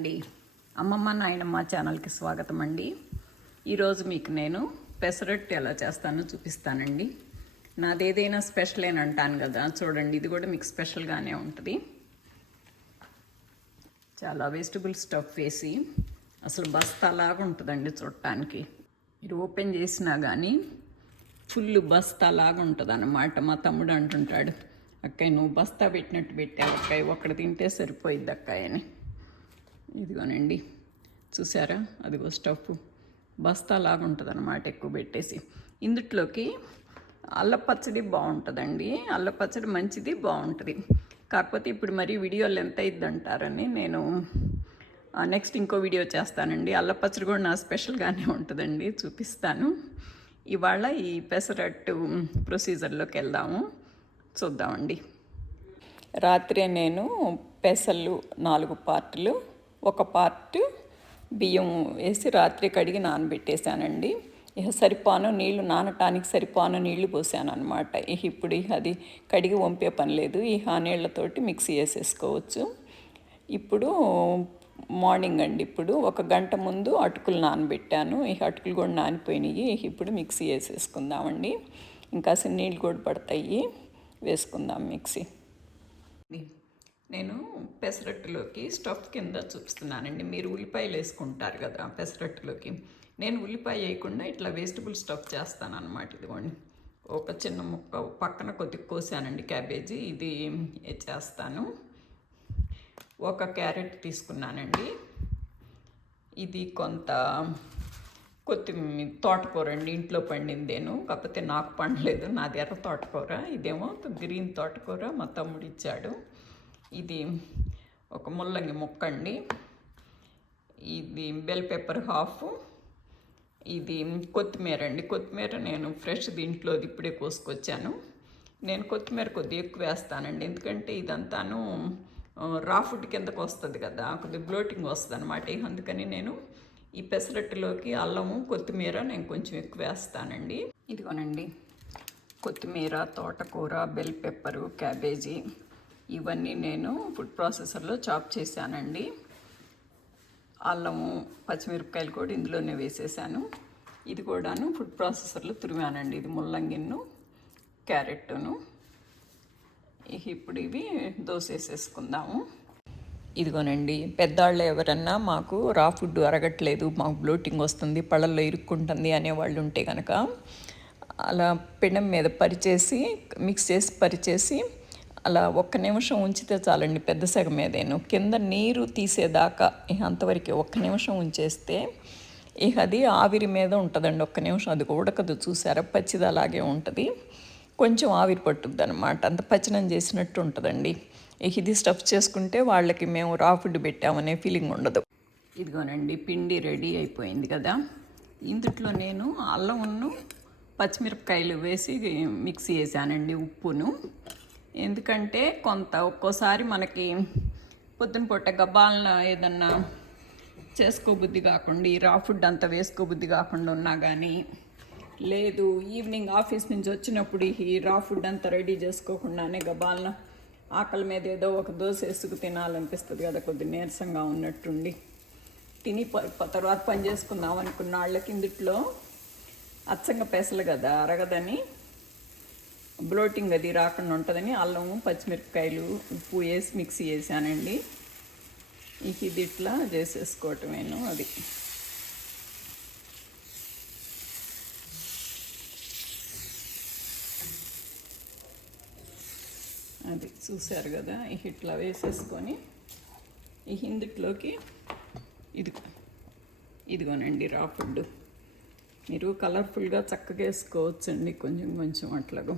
అండి. అమ్మమ్మ నాయనమ్మ ఛానల్కి స్వాగతం అండి. ఈరోజు మీకు నేను పెసరట్టు ఎలా చేస్తానో చూపిస్తానండి. నాది ఏదైనా స్పెషల్ అని అంటాను కదా, చూడండి ఇది కూడా మీకు స్పెషల్గానే ఉంటుంది. చాలా వెజిటబుల్ స్టఫ్ వేసి అసలు బస్తాలాగా ఉంటుందండి చూడటానికి. మీరు ఓపెన్ చేసినా కానీ ఫుల్ బస్తాలాగా ఉంటుంది అన్నమాట. మా తమ్ముడు అంటుంటాడు, అక్కయ్య నువ్వు బస్తా పెట్టినట్టు పెట్టావు అక్కయ్య, ఒక్కడ తింటే సరిపోయిద్ది అక్కయ్య అని. ఇదిగోనండి చూసారా, అదిగో స్టఫ్ బస్తా లాగా ఉంటుంది అన్నమాట. ఎక్కువ పెట్టేసి ఇందుట్లోకి అల్లపచ్చడి బాగుంటుందండి. అల్లపచ్చడి మంచిది, బాగుంటుంది. కాకపోతే ఇప్పుడు మరి వీడియోలు ఎంత అయింది అంటారని నేను నెక్స్ట్ ఇంకో వీడియో చేస్తానండి. అల్లపచ్చడి కూడా నా స్పెషల్గానే ఉంటుందండి, చూపిస్తాను. ఇవాళ ఈ పెసరట్టు ప్రొసీజర్లోకి వెళ్దాము, చూద్దామండి. రాత్రే నేను పెసలు 4 పార్టులు, ఒక పార్టు బియ్యం వేసి రాత్రి కడిగి నానబెట్టేశానండి. ఇక సరిపాను నీళ్లు, నానటానికి సరిపాను నీళ్లు పోసాను అనమాట. ఇప్పుడు అది కడిగి వంపే పని లేదు. ఆ నీళ్లతోటి మిక్సీ వేసేసుకోవచ్చు. ఇప్పుడు మార్నింగ్ అండి, ఇప్పుడు 1 గంట ముందు అటుకులు నానబెట్టాను. అటుకులు కూడా నానిపోయినాయి. ఇప్పుడు మిక్సీ వేసేసుకుందామండి. ఇంకా నీళ్ళు కూడా పడతాయి, వేసుకుందాం మిక్సీ. నేను పెసరట్టులోకి స్టఫ్ కింద చూపిస్తున్నానండి. మీరు ఉల్లిపాయలు వేసుకుంటారు కదా పెసరట్టులోకి, నేను ఉల్లిపాయ వేయకుండా ఇట్లా వెజిటబుల్ స్టఫ్ చేస్తాను అనమాట. ఇదిగోండి ఒక చిన్న ముక్క పక్కన కొద్దిగా కోసానండి క్యాబేజీ, ఇది చేస్తాను. 1 క్యారెట్ తీసుకున్నానండి. ఇది కొంత కొత్తిమీర, తోటకూర అండి, ఇంట్లో పండిందేను, కాకపోతే నాకు పండలేదు, నాది ఎర్ర తోటకూర. ఇదేమో గ్రీన్ తోటకూర మా తమ్ముడు ఇచ్చాడు. ఇది ఒక ముల్లంగి ముక్క అండి. ఇది బెల్ పెప్పర్ హాఫ్. ఇది కొత్తిమీర అండి. కొత్తిమీర నేను ఫ్రెష్ దీంట్లో ఇప్పుడే కోసుకొచ్చాను. నేను కొత్తిమీర కొద్దిగా ఎక్కువ వేస్తానండి, ఎందుకంటే ఇదంతాను రా ఫుడ్ కిందకు వస్తుంది కదా, కొద్దిగా బ్లోటింగ్ వస్తుంది అనమాట. అందుకని నేను ఈ పెసరట్టులోకి అల్లము, కొత్తిమీర నేను కొంచెం ఎక్కువ వేస్తానండి. ఇదిగోనండి కొత్తిమీర, తోటకూర, బెల్ పెప్పరు, క్యాబేజీ ఇవన్నీ నేను ఫుడ్ ప్రాసెసర్లో చాప్ చేశానండి. అల్లము, పచ్చిమిరపకాయలు కూడా ఇందులోనే వేసేసాను. ఇది కూడాను ఫుడ్ ప్రాసెసర్లో తురిమానండి. ఇది ముల్లంగిను, క్యారెట్ను. ఇప్పుడు ఇవి దోసేసేసుకుందాము. ఇదిగోనండి, పెద్దవాళ్ళు ఎవరన్నా మాకు రా ఫుడ్ అరగట్లేదు, మాకు బ్లోటింగ్ వస్తుంది, పళ్ళల్లో ఇరుక్కుంటుంది అనేవాళ్ళు ఉంటే కనుక అలా పెనం మీద పరిచేసి, మిక్స్ చేసి పరిచేసి అలా 1 నిమిషం ఉంచితే చాలండి. పెద్ద సెగ మీదేను కింద నీరు తీసేదాకా అంతవరకు 1 నిమిషం ఉంచేస్తే అది ఆవిరి మీద ఉంటుందండి. 1 నిమిషం అది ఉడకదు, చూసారా, పచ్చిది అలాగే ఉంటుంది. కొంచెం ఆవిరి పట్టుద్ది అనమాట, అంత పచ్చినం చేసినట్టు ఉంటుందండి. ఇది స్టఫ్ చేసుకుంటే వాళ్ళకి మేము రా ఫుడ్ పెట్టామనే ఫీలింగ్ ఉండదు. ఇదిగోనండి పిండి రెడీ అయిపోయింది కదా. ఇందుట్లో నేను అల్లమును, పచ్చిమిరపకాయలు వేసి మిక్సీ వేసానండి, ఉప్పును. ఎందుకంటే ఒక్కోసారి మనకి పొద్దున పూట గబ్బాలన ఏదన్నా చేసుకోబుద్ధి కాకుండా, ఈ రా ఫుడ్ అంతా వేసుకోబుద్ధి కాకుండా ఉన్నా కానీ, లేదు ఈవినింగ్ ఆఫీస్ నుంచి వచ్చినప్పుడు ఈ రా ఫుడ్ అంతా రెడీ చేసుకోకుండానే గబాలన ఆకలి మీద ఏదో ఒక దోశ వేసుకు తినాలనిపిస్తుంది కదా, కొద్దిగా నీరసంగా ఉన్నట్టుండి. తిని తర్వాత పని చేసుకుందాం అనుకున్న వాళ్ళకి ఇందుట్లో అచ్చంగా పెసలు కదా, అరగదని, బ్లోటింగ్ అది రాకుండా ఉంటుందని అల్లము, పచ్చిమిరపకాయలు, ఉప్పు వేసి మిక్సీ వేసానండి. ఇది ఇట్లా చేసేసుకోవటమేను. అది చూసారు కదా, ఇట్లా వేసేసుకొని ఇందుట్లోకి ఇదిగోనండి రా ఫుడ్. మీరు కలర్ఫుల్గా చక్కగా వేసుకోవచ్చండి, కొంచెం కొంచెం అట్లాగో,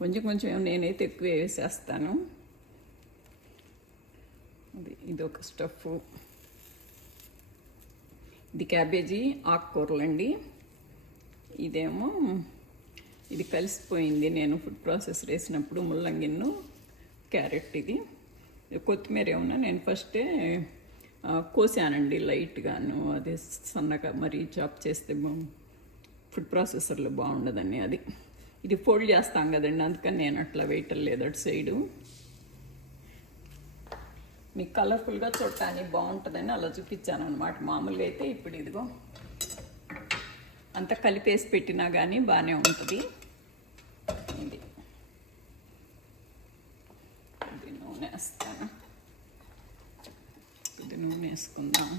కొంచెం కొంచెం నేనైతే ఎక్కువ వేసేస్తాను. ఇది ఒక స్టఫ్. ఇది క్యాబేజీ ఆకుకూరలండి. ఇదేమో ఇది కలిసిపోయింది, నేను ఫుడ్ ప్రాసెసర్ వేసినప్పుడు ముల్లంగిను, క్యారెట్. ఇది కొత్తిమీర ఏమన్నా నేను ఫస్టే కోసానండి లైట్గాను, అదే సన్నగా మరీ చాప్ చేస్తే ఫుడ్ ప్రాసెసర్లో బాగుండదని. ఇది ఫోల్డ్ చేస్తాం కదండి, అందుకని నేను అట్లా వేయటం లేదు అటు సైడు. మీకు కలర్ఫుల్గా చూడటానికి బాగుంటుందని అలా చూపించాను అనమాట. మామూలుగా అయితే ఇప్పుడు ఇదిగో అంతా కలిపేసి పెట్టినా కానీ బాగానే ఉంటుంది. ఇది నూనె వేస్తాను. ఇది నూనె వేసుకుందాం.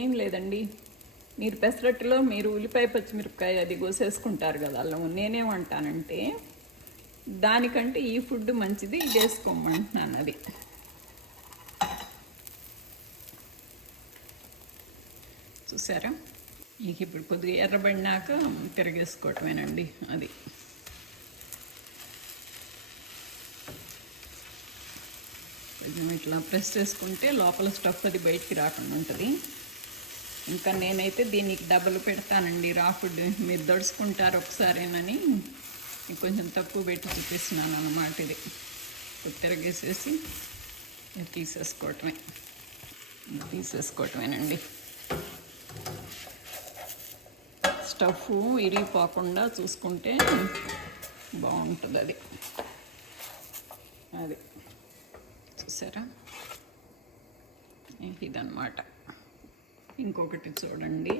ఏం లేదండి, మీరు పెసరట్టులో మీరు ఉల్లిపాయ పచ్చిమిరపకాయ అది కోసేసుకుంటారు కదా అల్లం. నేనేమంటానంటే దానికంటే ఈ ఫుడ్ మంచిది, ఇది వేసుకోమంటున్నాను. అది చూసారా? ఇక ఇప్పుడు కొద్దిగా ఎర్రబడినాక తిరగేసుకోవటమేనండి. అది కొంచెం ఇట్లా ప్రెస్ చేసుకుంటే లోపల స్టఫ్ అది బయటికి రాకుండా ఉంటుంది. ఇంకా నేనైతే దీనికి డబ్బులు పెడతానండి రా ఫుడ్. మీరు దడుచుకుంటారు ఒకసారేనని కొంచెం తక్కువ పెట్టి చూపిస్తున్నాను అన్నమాట. ఇది తిరగేసేసి తీసేసుకోవటమేనండి. స్టఫ్ ఇరిగిపోకుండా చూసుకుంటే బాగుంటుంది. అది చూసారా? ఇదన్నమాట. ఇంకొకటి చూడండి,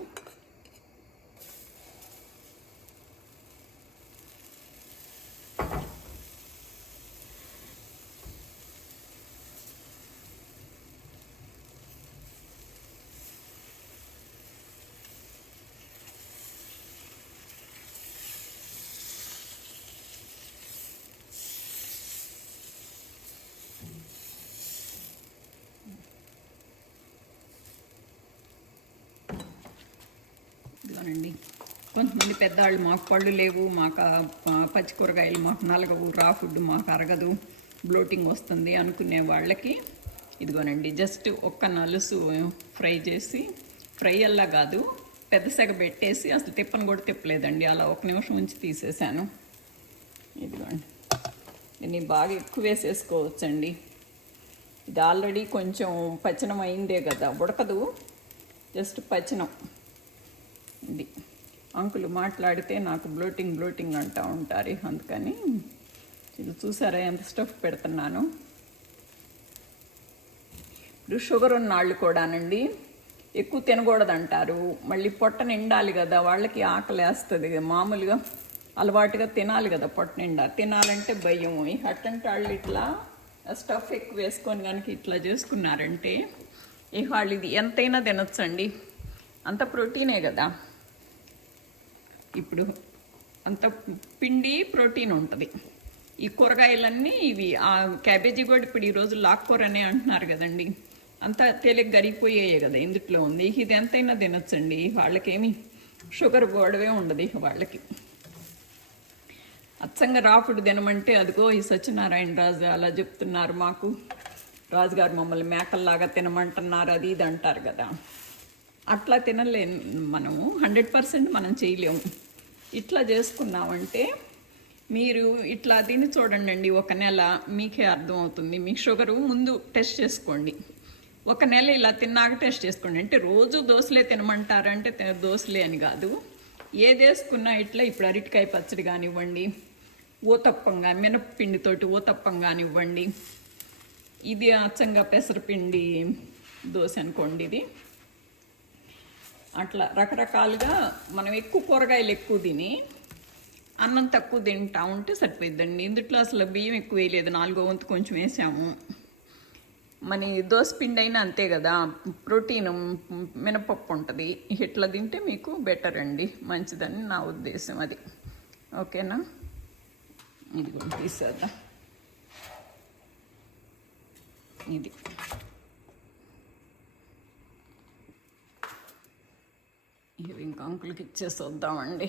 ఇదిగోనండి. కొంతమంది పెద్దవాళ్ళు మాకు పళ్ళు లేవు, మాకు పచ్చి కూరగాయలు మాకు నలగవు, రా ఫుడ్ మాకు అరగదు, బ్లోటింగ్ వస్తుంది అనుకునే వాళ్ళకి ఇదిగోనండి జస్ట్ ఒక్క నలుసు ఫ్రై చేసి, ఫ్రై అలా కాదు పెద్ద సెగ పెట్టేసి, అసలు తిప్పను కూడా తిప్పలేదండి, అలా 1 నిమిషం ఉంచి తీసేసాను. ఇదిగోండి, దీన్ని బాగా ఎక్కువ వేసేసుకోవచ్చండి. ఇది ఆల్రెడీ కొంచెం పచనం అయిందే కదా, ఉడకదు, జస్ట్ పచనం. ఇది అంకులు మాట్లాడితే నాకు బ్లోటింగ్ అంటూ ఉంటారు, అందుకని ఇది చూసారా ఎంత స్టఫ్ పెడుతున్నాను. ఇప్పుడు షుగర్ ఉన్న వాళ్ళు కూడానండి ఎక్కువ తినకూడదంటారు, మళ్ళీ పొట్ట నిండాలి కదా, వాళ్ళకి ఆకలి వేస్తుంది, మామూలుగా అలవాటుగా తినాలి కదా, పొట్ట నిండా తినాలంటే భయం. ఈ అట్టంటే వాళ్ళు ఇట్లా స్టఫ్ ఎక్కువ వేసుకొని కనుక ఇట్లా చేసుకున్నారంటే ఈ వాళ్ళు ఇది ఎంతైనా తినొచ్చండి, అంత ప్రోటీనే కదా. ఇప్పుడు అంత పిండి ప్రోటీన్ ఉంటుంది. ఈ కూరగాయలన్నీ ఇవి క్యాబేజీ కూడా ఇప్పుడు ఈరోజు లాక్కూర అనే అంటున్నారు కదండి, అంతా తేలిక గరిగిపోయాయి కదా, ఇందుట్లో ఉంది. ఇది ఎంతైనా తినొచ్చండి, వాళ్ళకేమి షుగర్ గొడవే ఉండదు. వాళ్ళకి అచ్చంగా రా ఫుడ్ తినమంటే అదిగో ఈ సత్యనారాయణ రాజు అలా చెప్తున్నారు, మాకు రాజుగారు మమ్మల్ని మేకల్లాగా తినమంటున్నారు, అది ఇది అంటారు కదా. అట్లా తినలేము మనము, 100% మనం చేయలేము. ఇట్లా చేసుకున్నామంటే మీరు ఇట్లా తిని చూడండి, 1 నెల మీకే అర్థమవుతుంది. మీ షుగరు ముందు టెస్ట్ చేసుకోండి, 1 నెల ఇలా తిన్నాక టెస్ట్ చేసుకోండి. అంటే రోజు దోశలే తినమంటారంటే దోశలే అని కాదు, ఏది వేసుకున్నా ఇట్లా. ఇప్పుడు అరటికాయ పచ్చడి కానివ్వండి, ఊతప్పం కానీ మినపపిండితోటి ఊతప్పం కానివ్వండి, ఇది అచ్చంగా పెసరపిండి దోశ అనుకోండి, ఇది అట్లా రకరకాలుగా మనం ఎక్కువ కూరగాయలు ఎక్కువ తిని అన్నం తక్కువ తింటా ఉంటే సరిపోయిద్దండి. ఇందుట్లో అసలు బియ్యం ఎక్కువ వేయలేదు, 4వ వంతు కొంచెం వేసాము. మన దోశ పిండి అయినా అంతే కదా, ప్రోటీన్ మినపప్పు ఉంటుంది. ఇట్లా తింటే మీకు బెటర్ అండి, మంచిదని నా ఉద్దేశం. అది ఓకేనా? ఇది కూడా తీసేద్దాం. ఇది ఇవి ఇంకా అంకులకి ఇచ్చేసి వద్దామండి.